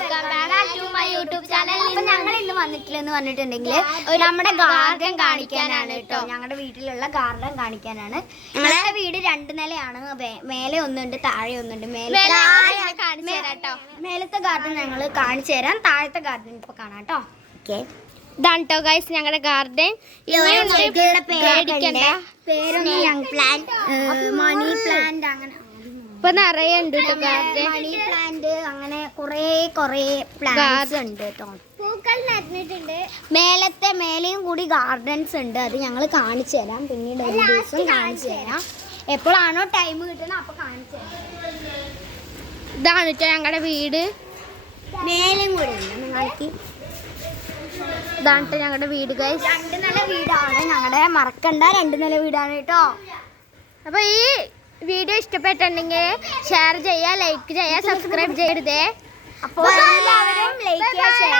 Welcome back to my YouTube channel. ഇപ്പൊ ഞങ്ങൾ ഇന്ന് വന്നിട്ടില്ലെന്ന് പറഞ്ഞിട്ടുണ്ടെങ്കിൽ നമ്മുടെ ഗാർഡൻ കാണിക്കാനാണ് കേട്ടോ. ഞങ്ങളുടെ വീട്ടിലുള്ള ഗാർഡൻ കാണിക്കാനാണ്. ഞങ്ങളുടെ വീട് 2 നിലയാണ്. മേലെ ഒന്നുണ്ട്, താഴെ ഒന്നുണ്ട്. മേലത്തെ ഗാർഡൻ ഞങ്ങൾ കാണിച്ചു തരാം, താഴത്തെ ഗാർഡൻ ഇപ്പൊ കാണാം കേട്ടോ. ഓക്കെ, ഇതാണ് കേട്ടോ ഗൈസ് ഞങ്ങളുടെ ഗാർഡൻ. പേരൊന്നും യങ് പ്ലാന്റ്, മണി പ്ലാന്റ്, അങ്ങനെ ഇപ്പൊ നിറയെ ഉണ്ട് കേട്ടോ ഗാർഡൻ. മണി പ്ലാന്റ്, അങ്ങനെ കുറേ പ്ലാന്റ്സ് ഉണ്ട് കേട്ടോ. പൂക്കൾ നട്ടിട്ടുണ്ട്. മേലെയും കൂടി ഗാർഡൻസ് ഉണ്ട്. അത് ഞങ്ങൾ കാണിച്ചു തരാം പിന്നീട്, ഒരു ദിവസം കാണിച്ചു തരാം. എപ്പോഴാണോ ടൈം കിട്ടുന്നത് അപ്പൊ കാണിച്ചു തരാം. ഇതാണ് കേട്ടോ ഞങ്ങളുടെ വീട്. മേലെയും കൂടി ഉണ്ട് നിങ്ങൾക്ക്. ഇതാണ് കേട്ടോ ഞങ്ങളുടെ വീട് ഗൈസ്. 2 നില വീടാണ് ഞങ്ങളുടെ, മറക്കണ്ട 2 നില വീടാണ് കേട്ടോ. അപ്പൊ ഈ വീഡിയോ ഇഷ്ടപ്പെട്ടിട്ടുണ്ടെങ്കിൽ ഷെയർ ചെയ്യുക, ലൈക്ക് ചെയ്യുക, സബ്സ്ക്രൈബ് ചെയ്യരുതേ. അപ്പോൾ എല്ലാവരും ലൈക്ക് ചെയ്യുക, ഷെയർ